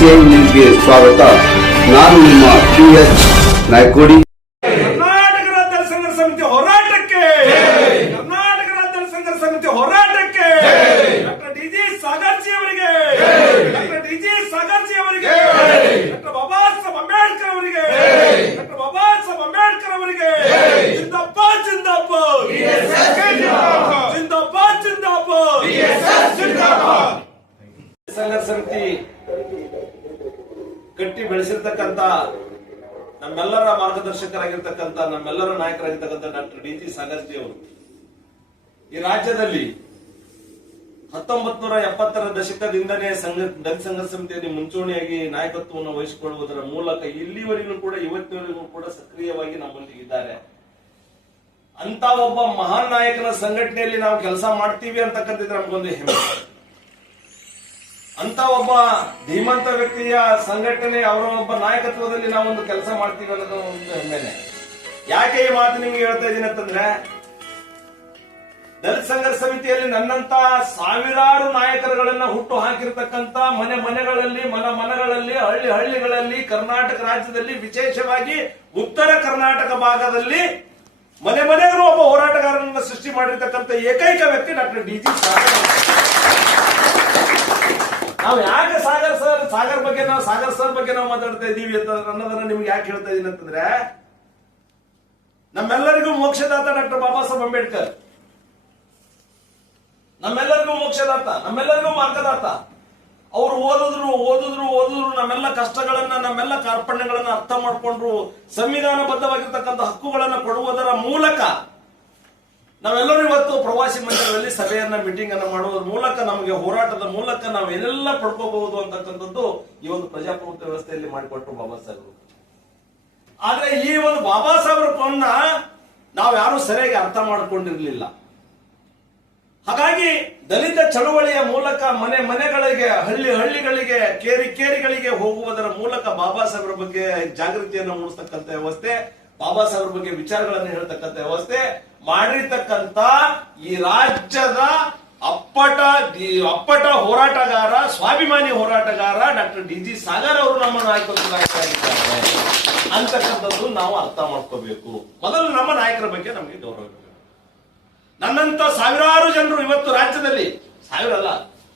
ಸುಸ್ವಾಗತ ನಾನು ನಿಮ್ಮ ಪಿ ಎಸ್ ನಾಯ್ಕೋಡಿ. ಕರ್ನಾಟಕ ರಾಜ್ಯ ಸಂಘರ್ಷ ಸಮಿತಿ ಹೋರಾಟಕ್ಕೆ ಕರ್ನಾಟಕ ರಾಜ್ಯ ಸಂಘರ್ಷ ಸಮಿತಿ ಹೋರಾಟಕ್ಕೆ ಡಾಕ್ಟರ್ ಡಿ ಜಿ ಸಾಗರ್ಜಿ ಅವರಿಗೆ ಡಾಕ್ಟರ್ ಡಿ ಜಿ ಸಾಗರ್ಜಿ ಅವರಿಗೆ ಡಾಕ್ಟರ್ ಬಾಬಾ ಸಾಹೇಬ್ ಅಂಬೇಡ್ಕರ್ ಅವರಿಗೆ ಡಾಕ್ಟರ್ ಬಾಬಾ ಸಾಹೇಬ್ ಅಂಬೇಡ್ಕರ್ ಅವರಿಗೆ ಜಿಂದಾಬಾದ್ ಜಿಂದಾಬಾದ್ ಜಿಂದಾಬಾದ್ ಜಿಂದಾಬಾದ್. ಸಂಘರ್ಷ ಸಮಿತಿ ಕಟ್ಟಿ ಬೆಳೆಸಿರ್ತಕ್ಕಂತ ನಮ್ಮೆಲ್ಲರ ಮಾರ್ಗದರ್ಶಕರಾಗಿರ್ತಕ್ಕಂಥ, ನಮ್ಮೆಲ್ಲರ ನಾಯಕರಾಗಿರ್ತಕ್ಕಂಥ ಡಾಕ್ಟರ್ ಡಿ ಜಿ ಸಾಗರ್ಜಿ ಅವರು. ಈ ರಾಜ್ಯದಲ್ಲಿ ಹತ್ತೊಂಬತ್ ನೂರ ಎಪ್ಪತ್ತರ ದಶಕದಿಂದನೇ ಸಂಘ ದಲಿತ ಸಂಘ ಸಮಿತಿಯಲ್ಲಿ ಮುಂಚೂಣಿಯಾಗಿ ನಾಯಕತ್ವವನ್ನು ವಹಿಸಿಕೊಳ್ಳುವುದರ ಮೂಲಕ ಇಲ್ಲಿವರೆಗೂ ಕೂಡ, ಇವತ್ತಿನವರೆಗೂ ಕೂಡ ಸಕ್ರಿಯವಾಗಿ ನಮ್ಮೊಂದಿಗಿದ್ದಾರೆ ಅಂತ ಒಬ್ಬ ಮಹಾನ್ ನಾಯಕನ ಸಂಘಟನೆಯಲ್ಲಿ ನಾವು ಕೆಲಸ ಮಾಡ್ತೀವಿ ಅಂತಕ್ಕಂಥದ್ದು ನಮ್ಗೊಂದು ಹೆಮ್ಮೆ. ಅಂತ ಒಬ್ಬ ಧೀಮಂತ ವ್ಯಕ್ತಿಯ ಸಂಘಟನೆ ಅವರ ಒಬ್ಬ ನಾಯಕತ್ವದಲ್ಲಿ ನಾವೊಂದು ಕೆಲಸ ಮಾಡ್ತೀವಿ ಅನ್ನೋದು ಒಂದು ಹೆಮ್ಮೆನೆ. ಯಾಕೆ ಈ ಮಾತು ನಿಮ್ಗೆ ಹೇಳ್ತಾ ಇದ್ದೀನಿ ಅಂತಂದ್ರೆ, ದಲಿತ ಸಂಘರ್ಷ ಸಮಿತಿಯಲ್ಲಿ ನನ್ನಂತ ಸಾವಿರಾರು ನಾಯಕರುಗಳನ್ನ ಹುಟ್ಟು ಹಾಕಿರ್ತಕ್ಕಂತ ಮನೆ ಮನೆಗಳಲ್ಲಿ, ಮನ ಮನಗಳಲ್ಲಿ, ಹಳ್ಳಿ ಹಳ್ಳಿಗಳಲ್ಲಿ, ಕರ್ನಾಟಕ ರಾಜ್ಯದಲ್ಲಿ ವಿಶೇಷವಾಗಿ ಉತ್ತರ ಕರ್ನಾಟಕ ಭಾಗದಲ್ಲಿ ಮನೆ ಮನೆಯವರು ಒಬ್ಬ ಹೋರಾಟಗಾರನನ್ನ ಸೃಷ್ಟಿ ಮಾಡಿರ್ತಕ್ಕಂಥ ಏಕೈಕ ವ್ಯಕ್ತಿ ಡಾಕ್ಟರ್ ಡಿ ಜಿ ನಾವು ಯಾಕೆ ಸಾಗರ್ ಸರ್, ಸಾಗರ್ ಬಗ್ಗೆ ನಾವು, ಸಾಗರ್ ಸರ್ ಬಗ್ಗೆ ನಾವು ಮಾತಾಡ್ತಾ ಇದ್ದೀವಿ ಅಂತ ಅನ್ನೋದನ್ನ ನಿಮ್ಗೆ ಯಾಕೆ ಹೇಳ್ತಾ ಇದೀನಿ ಅಂತಂದ್ರೆ, ನಮ್ಮೆಲ್ಲರಿಗೂ ಮೋಕ್ಷದಾತ ಡಾಕ್ಟರ್ ಬಾಬಾ ಸಾಹೇಬ್ ಅಂಬೇಡ್ಕರ್. ನಮ್ಮೆಲ್ಲರಿಗೂ ಮೋಕ್ಷದಾತ, ನಮ್ಮೆಲ್ಲರಿಗೂ ಮಾರ್ಗದಾತ. ಅವರು ಓದಿದ್ರು ಓದಿದ್ರು ಓದಿದ್ರು ನಮ್ಮೆಲ್ಲ ಕಷ್ಟಗಳನ್ನ, ನಮ್ಮೆಲ್ಲ ಕಾರ್ಪಣ್ಯಗಳನ್ನ ಅರ್ಥ ಮಾಡ್ಕೊಂಡ್ರು, ಸಂವಿಧಾನಬದ್ಧವಾಗಿರ್ತಕ್ಕಂಥ ಹಕ್ಕುಗಳನ್ನ ಕೊಡುವುದರ ಮೂಲಕ ನಾವೆಲ್ಲರೂ ಇವತ್ತು ಪ್ರವಾಸಿ ಮಂದಿರದಲ್ಲಿ ಸಭೆಯನ್ನ ಮೀಟಿಂಗ್ ಅನ್ನ ಮಾಡುವುದರ ಮೂಲಕ ನಮಗೆ ಹೋರಾಟದ ಮೂಲಕ ನಾವು ಏನೆಲ್ಲ ಪಡ್ಕೋಬಹುದು ಅಂತಕ್ಕಂಥದ್ದು ಈ ಒಂದು ಪ್ರಜಾಪ್ರಭುತ್ವ ವ್ಯವಸ್ಥೆಯಲ್ಲಿ ಮಾಡಿಕೊಟ್ಟರು ಬಾಬಾ ಸಾಹೇಬರು. ಆದ್ರೆ ಈ ಒಂದು ಬಾಬಾ ಸಾಹೇಬ್ರ ಪನ್ನ ನಾವು ಯಾರು ಸರಿಯಾಗಿ ಅರ್ಥ ಮಾಡಿಕೊಂಡಿರ್ಲಿಲ್ಲ. ಹಾಗಾಗಿ ದಲಿತ ಚಳುವಳಿಯ ಮೂಲಕ ಮನೆ ಮನೆಗಳಿಗೆ, ಹಳ್ಳಿ ಹಳ್ಳಿಗಳಿಗೆ, ಕೇರಿ ಕೇರಿಗಳಿಗೆ ಹೋಗುವುದರ ಮೂಲಕ ಬಾಬಾ ಸಾಹೇಬ್ರ ಬಗ್ಗೆ ಜಾಗೃತಿಯನ್ನು ಮೂಡಿಸ್ತಕ್ಕಂಥ ವ್ಯವಸ್ಥೆ ಬಾಬಾ ಸಾಹೇಬ್ರ ಬಗ್ಗೆ ವಿಚಾರಗಳನ್ನು ಹೇಳ್ತಕ್ಕಂಥ ವ್ಯವಸ್ಥೆ ಮಾಡಿರ್ತಕ್ಕಂಥ ಈ ರಾಜ್ಯದ ಅಪ್ಪಟ ಅಪ್ಪಟ ಹೋರಾಟಗಾರ, ಸ್ವಾಭಿಮಾನಿ ಹೋರಾಟಗಾರ ಡಾಕ್ಟರ್ ಡಿ ಜಿ ಸಾಗರ್ ಅವರು ನಮ್ಮ ನಾಯಕರಾಗಿದ್ದಾರೆ ಅಂತಕ್ಕಂಥದ್ದು ನಾವು ಅರ್ಥ ಮಾಡ್ಕೋಬೇಕು. ಮೊದಲು ನಮ್ಮ ನಾಯಕರ ಬಗ್ಗೆ ನಮಗೆ ಗೌರವ ನನ್ನಂತ ಸಾವಿರಾರು ಜನರು ಇವತ್ತು ರಾಜ್ಯದಲ್ಲಿ ಸಾವಿರ ಅಲ್ಲ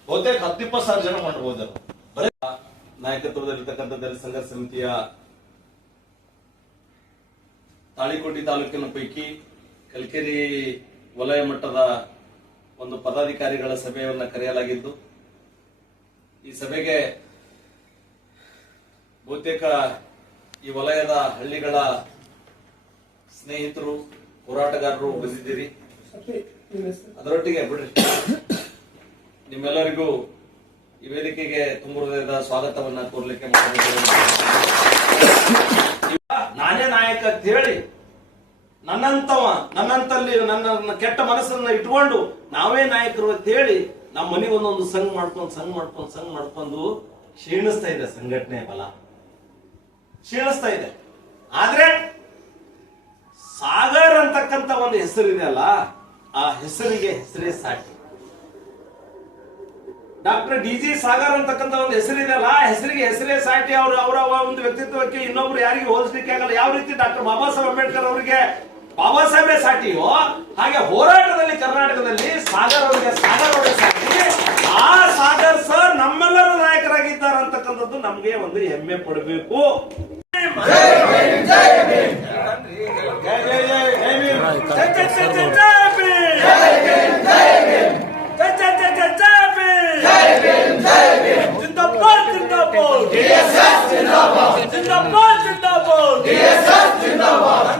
ಬಹುತೇಕ ಹತ್ತಿಪ್ಪತ್ತು ಸಾವಿರ ಜನ ಮಾಡಬಹುದು ಬರೀ ದಲಿತ ಸಂಘ ಸಮಿತಿಯ ತಾಳಿಕೋಟಿ ತಾಲೂಕಿನ ಪೈಕಿ ಕಲ್ಕೆರಿ ವಲಯ ಮಟ್ಟದ ಒಂದು ಪದಾಧಿಕಾರಿಗಳ ಸಭೆಯನ್ನು ಕರೆಯಲಾಗಿದ್ದು, ಈ ಸಭೆಗೆ ಬಹುತೇಕ ಈ ವಲಯದ ಹಳ್ಳಿಗಳ ಸ್ನೇಹಿತರು, ಹೋರಾಟಗಾರರು ಬಂದಿದ್ದೀರಿ ಅದರೊಟ್ಟಿಗೆ ಬಿಡ್ರಿ ನಿಮ್ಮೆಲ್ಲರಿಗೂ ಈ ವೇದಿಕೆಗೆ ತುಂಬ ಹೃದಯದ ಸ್ವಾಗತವನ್ನ ಕೋರ್ಲಿಕ್ಕೆ. ಇವ ನಾನೇ ನಾಯಕ ಅಂತ ಹೇಳಿ ನನ್ನಂತವ, ನನ್ನಂತಲ್ಲಿ ನನ್ನ ಕೆಟ್ಟ ಮನಸ್ಸನ್ನ ಇಟ್ಕೊಂಡು ನಾವೇ ನಾಯಕರು ಅಂತ ಹೇಳಿ ನಮ್ಮ ಮನೆಗೆ ಒಂದೊಂದು ಸಂಘ ಮಾಡ್ಕೊಂಡು ಸಂಘ ಮಾಡ್ಕೊಂಡು ಸಂಘ ಮಾಡ್ಕೊಂಡು ಕ್ಷೀಣಿಸ್ತಾ ಇದೆ ಸಂಘಟನೆ ಬಲ. ಕ್ಷೀಣಿಸ್ತಾ ಇದೆ. ಆದ್ರೆ ಸಾಗರ್ ಅಂತಕ್ಕಂತ ಒಂದು ಹೆಸರಿದೆ ಅಲ್ಲ, ಆ ಹೆಸರಿಗೆ ಹೆಸರೇ ಸಾಟಿ ಡಾಕ್ಟರ್ ಡಿ ಜಿ ಸಾಗರ್ ಅಂತಕ್ಕಂಥ ಒಂದು ಹೆಸರಿದೆ ಅಲ್ಲ ಹೆಸರಿಗೆ ಹೆಸರೇ ಸಾಟಿ ಅವರು ಅವರ ಒಂದು ವ್ಯಕ್ತಿತ್ವಕ್ಕೆ ಇನ್ನೊಬ್ರು ಯಾರಿಗೂ ಹೋಲಿಸ್ಲಿಕ್ಕೆ ಆಗಲ್ಲ. ಯಾವ ರೀತಿ ಡಾಕ್ಟರ್ ಬಾಬಾ ಸಾಹೇಬ್ ಅಂಬೇಡ್ಕರ್ ಅವರಿಗೆ ಬಾಬಾ ಸಾಟಿಯೋ ಹಾಗೆ ಹೋರಾಟದಲ್ಲಿ ಕರ್ನಾಟಕದಲ್ಲಿ ಸಾಗರ್ ಅವರಿಗೆ ಸಾಗರ್ ಅವರಿಗೆ ಸಾಟಿ. ಆ ಸಾಗರ್ ಸರ್ ನಮ್ಮೆಲ್ಲರ ನಾಯಕರಾಗಿದ್ದಾರೆ ಅಂತಕ್ಕಂಥದ್ದು ನಮಗೆ ಒಂದು ಹೆಮ್ಮೆ ಪಡಬೇಕು. ಜಿಂದಾಬಾದ್. ಜಿಂದಾಬಾದ್ ಜಿಂದಾಬಾದ್ ಜಿಂದಾಬಾದ್ ಜಿಂದಾಬಾದ್.